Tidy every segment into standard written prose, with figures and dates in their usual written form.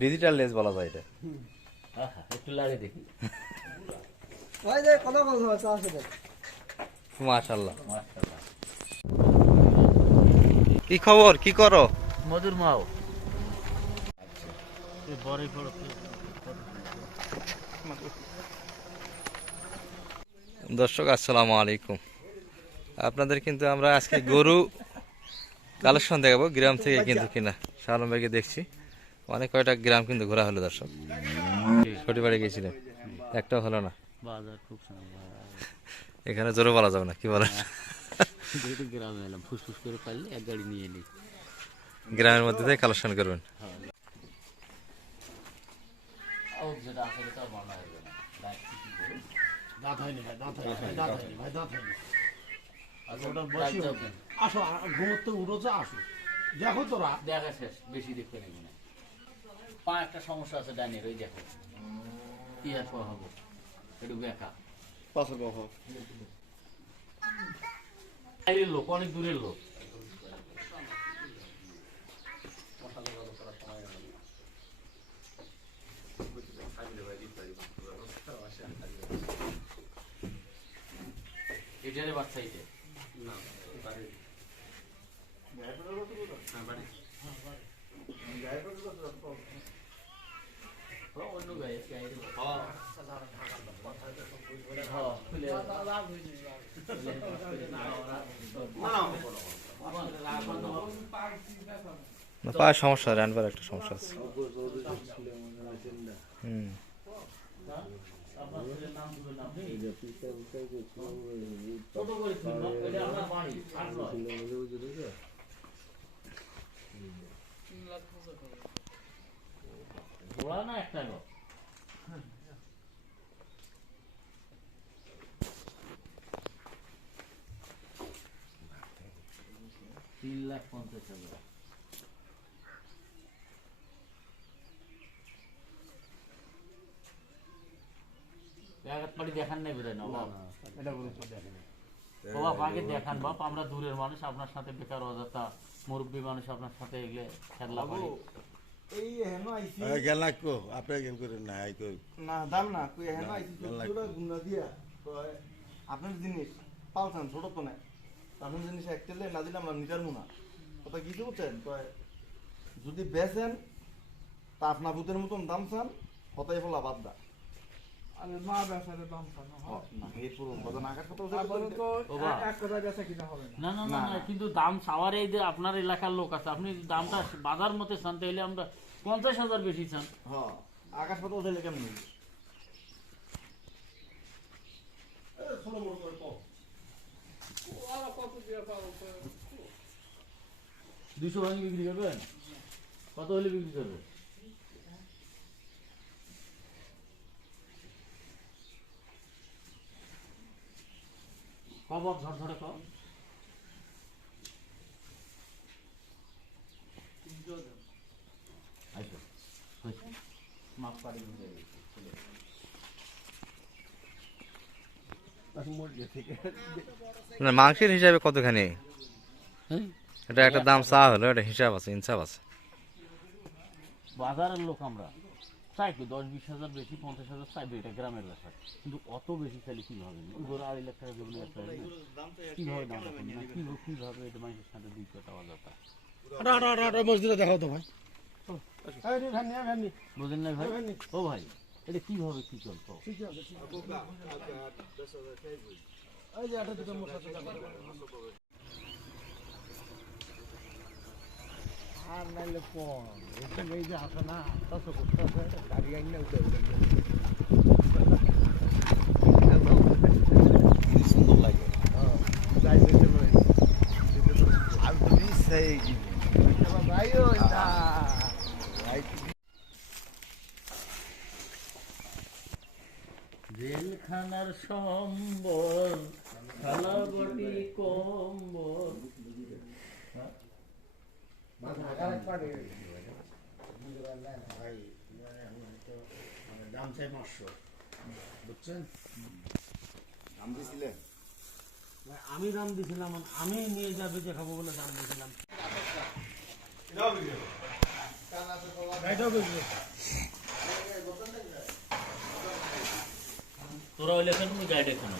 Digital lens বলা যায় এটা। একটু লাগে দেখি। মাশাআল্লাহ। কি খবর, কি করো? মধুর মাও দর্শক আসসালামু আলাইকুম। আপনাদের কিন্তু আমরা আজকে গরু কালেকশন দেখাবো গ্রাম থেকে কিন্তু কিনা। শালম ভাইকে দেখছি অনেক কয়টা গ্রাম কিন্তু ঘোরা হলো দর্শক। ছোটি বাড়ি গেছিলেন, একটাও হলো না। বাজার খুব এখানে জোরে বলা যাবে না, কি বলেন? যেহেতু গ্রামে এলাম, ফুসফুস করে পারলে এক গাড়ি নিয়ে এলি। গ্রামের মধ্যে থেকে কালেকশন করবেন। যেটা আসলে তো বানা হবে না, দাঁত হয়নি ভাই, দাঁত হয়নি ভাই, দাঁত হয়নি ভাই, দাঁত হয়নি। আচ্ছা ওটা বসি হোক। আসো ঘুমোতে উঠোছে, আসো দেখো তোরা। দেখা শেষ, বেশি দেখতে নেই না। পা একটা সমস্যা আছে ডাইনের, ওই দেখো কি আর হবো, একটু বেকা পাশে বহো। বাইরের লোক, অনেক দূরের লোক। এটারে বাচ্চা এটা অন্য গায়ে পায়ের সমস্যা, রানবার একটা সমস্যা আছে। না একটা 3,50,000। দেখান নেই বেরোয় না বাপ, আগে দেখান বাপ। আমরা দূরের মানুষ, আপনার সাথে বেকার অযথা মুরব্বী মানুষ আপনার সাথে এগুলো খেলা করি। এই হেন আইছি গেলা কো আপনি গেম করেন না আই কই না দাম না কই হেন আইছি তোরা গুনা দিয়া কয় আপনার জিনিস পালছেন ছোট তো না, আপনার জিনিস একটেলে না দিলে আমরা নিতার মুনা কথা কি বুঝছেন। কয় যদি বেচেন তা আপনা ভূতের মতন দাম চান, কথাই বলা বাদ দা। আরে মা বেচারে দাম পানো না এই পুরো বদন আকাশ কথা তারপরে তো ও বাহ। এক কথা বেচা কিনা হবে না। না না না না, কিন্তু দাম চাওয়ার এই যে আপনার এলাকার লোক আছে, আপনি দামটা বাজার মতে চান, তাহলে আমরা 50,000 বেশি চান। হ্যাঁ আকাশ কথা উঠাইলে কেমন 200 ভাঙি বিক্রি করবেন? কত হলে বিক্রি করবেন? কব ঝরঝরে কম মাপ পাড়ি না, মাংসের হিসাবে কতখানি? এটা একটা দাম চা হলো, এটা হিসাব আছে, ইনসাফ আছে। বাজারের লোক আমরা চাই তো 10-20,000 বেশি, 50,000 চাইবে, এটা গ্রামের ব্যাপার। কিন্তু অত বেশি চাইলে কি হবে? গরু 2.5 লাখ টাকা জমি একটা কিভাবে দাম রাখুন না, কিভাবে এটা মানুষের সাথে 2 টাকা অযথা। মসজিদে দেখাও তো ভাই। বুঝেন না ভাই? ও ভাই, এটা কিভাবে কি চলতো? আর নাইলে কম এখানে এই যে আসে না তত করতে আছে গাড়ি আইন উঠে সুন্দর লাগে যাই যেতে পারে আমি তুমি সেই যাইও না জেলখানার সম্বল খালাবটি কম্বল। দাম চাই 500 বুঝছেন। দাম দিছিলেন? আমি দাম দিছিলাম, আমি নিয়ে যাবে যে খাবো বলে দাম দিয়েছিলাম। তোরা ওই লেখেন মুই গাইড এখানে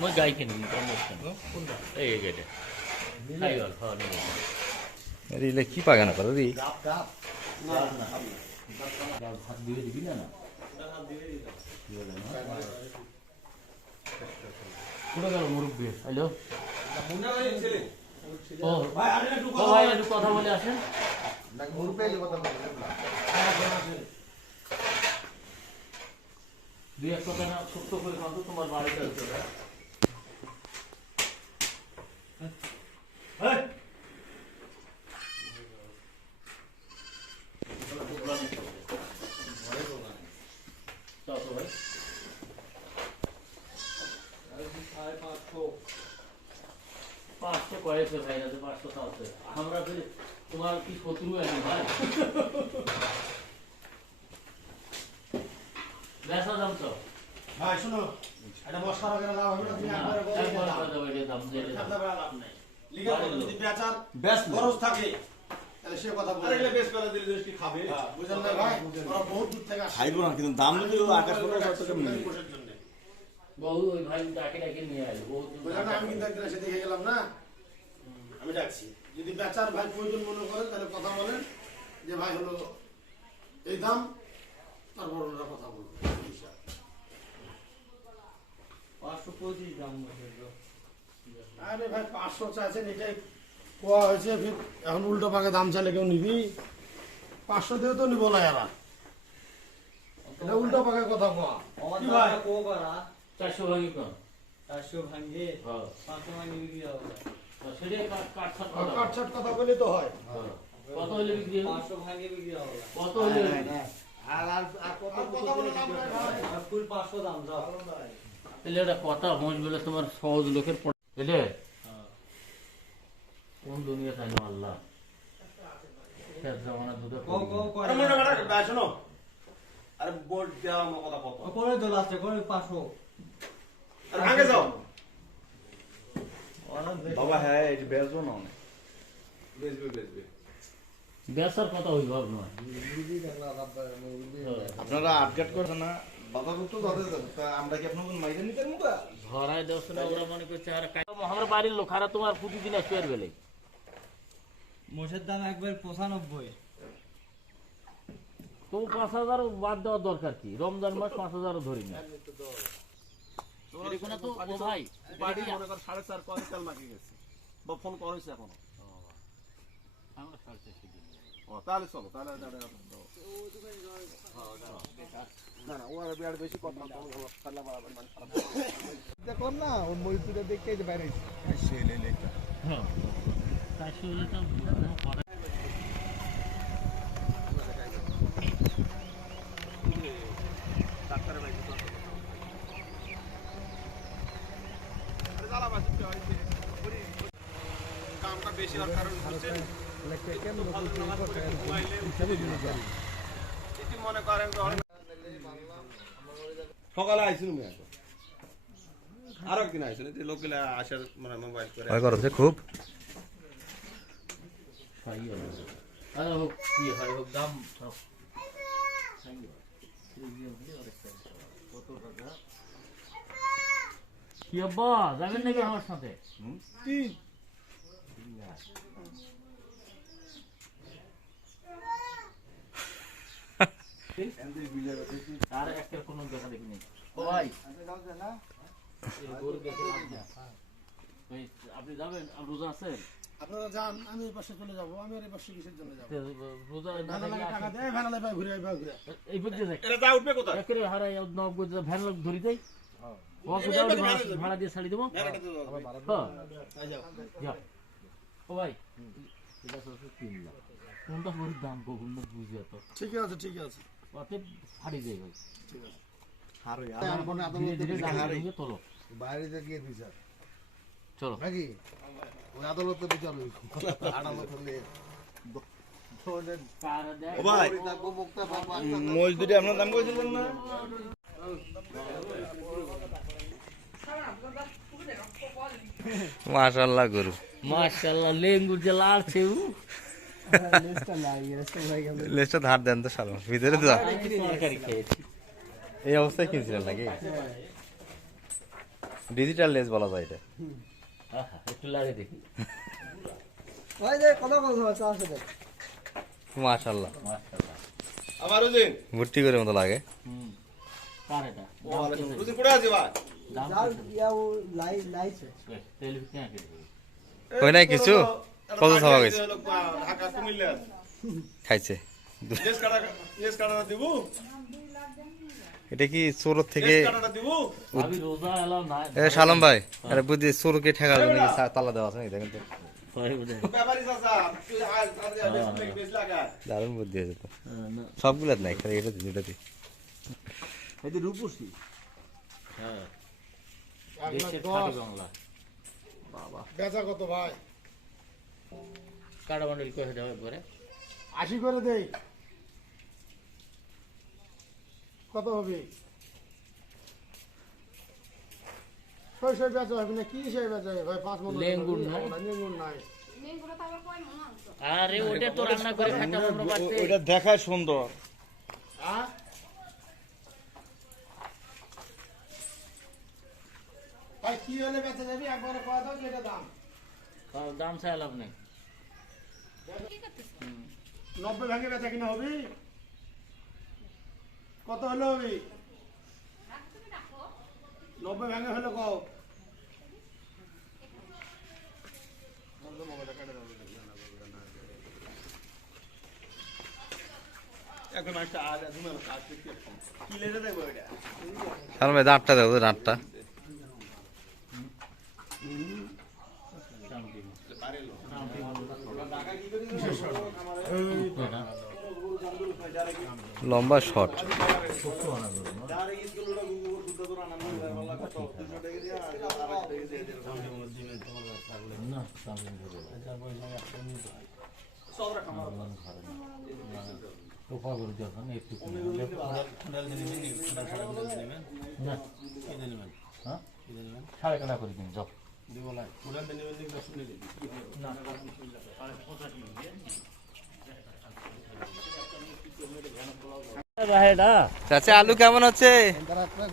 মুই গাই কিনি এই গাইডে খাইওয়াল হ্যাঁ নিবো রিলে কি পাগানো করে রে হাত দিয়ে দিবি না না কোথা গেল মুরব্বী হ্যালো ও ভাই একটু কথা বলে আসেন দুই এক কথা না ছোট্ট করে কথা তোমার বাড়িতে আছে পাঁচশো কয়েছে ভাই আছে 500 আছে আমরা তোমার কি শত্রু আছি ভাই বেসা দাম তো ভাই শুনো এটা মশলা করে লাভ হবে না তুমি একবার দাম দিয়ে আপনারা লাভ নাই লিগা যদি বেচার বেশ খরচ থাকে তাহলে সে কথা বলে আরে বেশ করে দিলে কি খাবে বুঝলেন না ভাই ওরা বহুত দূর থেকে আসে খাইবো না কিন্তু দাম যদি আকাশ পড়ে কত কম নেই বহু ওই ভাই ডাকে ডাকে নিয়ে আইলো বহুত বুঝলেন না আমি কিন্তু একদিন এসে দেখে গেলাম না আমি ডাকছি যদি বেচার ভাই প্রয়োজন মনে করেন তাহলে কথা বলেন যে ভাই হলো এই দাম তারপর ওরা কথা বলবে আরে ভাই 500 চাইছেন এটাই কোয়া হয়েছে ফির এখন উল্টো পাকে দাম চাইলে কেউ নিবি 500 দিয়ে তো নিব না এরা এটা উল্টো পাকে কথা কোয়া কি ভাই 400 ভাঙি কোন হ্যাঁ সেটাই কাটছাট কথা কাটছাট কথা বলে তো হয় কত হলে বিক্রি হবে কত হলে তাহলে এটা কথা মজ বলে তোমার সহজ লোকের এলে কোন দুনিয়া তাই না আল্লাহ শেষ জামানা দুটো শোনো আরে বোর্ড দেওয়া আমার কথা কত কোনে তো লাস্টে কোনে 500 আর আগে যাও বাবা হ্যাঁ এই বেচবো না বেচবে বেসার কথা হইব না আপনারা আপডেট করছেন না বাবা তো ধরে আমরা কি আপনাদের মাইরে নিতে মুখা ধরাই দেওয়া না ওরা মনে করছে আর আমার বাড়ির লোক আর তোমার প্রতিদিন আসবে আর বেলে মোষের দাম একবার 95 তো 5000 বাদ দেওয়ার দরকার কি রমজান মাস 5000 ধরি না এরকম তো ও ভাই বাড়ি মনে কর 4.5 কুইন্টাল মাটি গেছে বা ফোন করেছে এখনো আমরা 4.5 দিন ও তাহলে চলো তাহলে না না ও আর বিয়ার বেশি কথা না তাহলে বরাবর মান খারাপ দেখো না ও মরিচুটা দেখে যে বাইরে হ্যাঁ 400 হলে তো করে ডাক্তারের ভাই কামটা বেশি হওয়ার কারণ হচ্ছে মনে করেন সকালে আইসুন আর একদিন আইসুন লোকেরা আসার মানে মোবাইল করে ভয় করছে খুব আর হোক কি হয় হোক দাম সব কি আব্বা যাবেন নাকি আমার সাথে কি আর একটা কোনো দেখা দেখি নেই ও ভাই গরু দেখে আপনি যাবেন রোজা আছেন আপনারা যান আমি এই পাশে চলে যাবো আমি আর এই পাশে কিসের জন্য যাবো রোজা টাকা দেয় ভ্যানালে পাই ঘুরে আইবা ঘুরে এই বুঝতে দেখ এটা যা উঠবে কোথায় একরে হারাই নবগঞ্জ ভ্যান লোক ধরি দেই ও ভাড়া দিয়ে ছাড়ি দেবো হ্যাঁ যা ও ভাই এটা সত্যি 3 লাখ কোনটা গরুর দাম কখন বুঝি তো ঠিক আছে ওতে ফাড়ি যায় ভাই ঠিক আছে ধীরে ধীরে গাড়ি তোলো বাইরে গিয়ে বিচার চলো নাকি ওই আদালতে বিচার হইব আদালত হলে ও ভাই মোজ দুটি আপনার দাম কইছিলেন না মাশাআল্লাহ গরু মাশাআল্লাহ লেঙ্গুর যে লাড়ছে লেজটা ধার দেন তো শালো ভিতরে তো তরকারি খেয়েছি এই অবস্থায় কিনছিলেন নাকি ডিজিটাল লেজ বলা যায় এটা আহা, একটু লাগে দেখি মাশাআল্লাহ মাশাআল্লাহ আবার রুজিন ভর্তি করে মতো লাগে কার এটা রুজিন কোথায় আছে ভাই দাম তেল কেন কেটে কই নাই কিছু কত খাওয়া গেছে ঢাকা কুমিল্লা খাইছে লেস কাটাটা দিব এটা কি চোর থেকে কাটাটা দিব আমি রোজা এলাম না এ শালম ভাই আরে বুদ্ধি চোরকে ঠেকার জন্য কি তালা দেওয়া আছে নাকি দেখেন তো ব্যাপারী চাচা তুই আজ বেশ লাগা দারুণ বুদ্ধি হয়েছে তো সবগুলাত নাই খালি এটা দুটাতে এতে রূপসী হ্যাঁ দেশের খাঁটি বাংলা বেচা কত ভাই কাটা বান্ডেল কয়ে দেওয়া করে 80 করে দেই কত হবে সই বেচা হবে না কি সই বেচা হবে ভাই 5 মন লেঙ্গুর নাই? লেঙ্গুর নাই আরে ওটা তো রান্না করে খাটা বন্ধ করতে ওটা দেখায় সুন্দর হ্যাঁ ভাই কি হলে বেচা যাবি একবারে কয় দাও যেটা দাম দাম চাইলাম নেই 90 ভাঙে বেচা কিনা হবে কত হলে হবে 90 ভাঙে হলে কও এখন একটা আজ তুমি কাজ করতে কি লেজে দেবো এটা শালম ভাই দাঁতটা দেবো তো দাঁতটা লম্বা শর্ট না টোপা করে যখন একটু না হ্যাঁ সাড়ে কাটা করে দিন যাও চাচা আলু কেমন হচ্ছে তারা একটা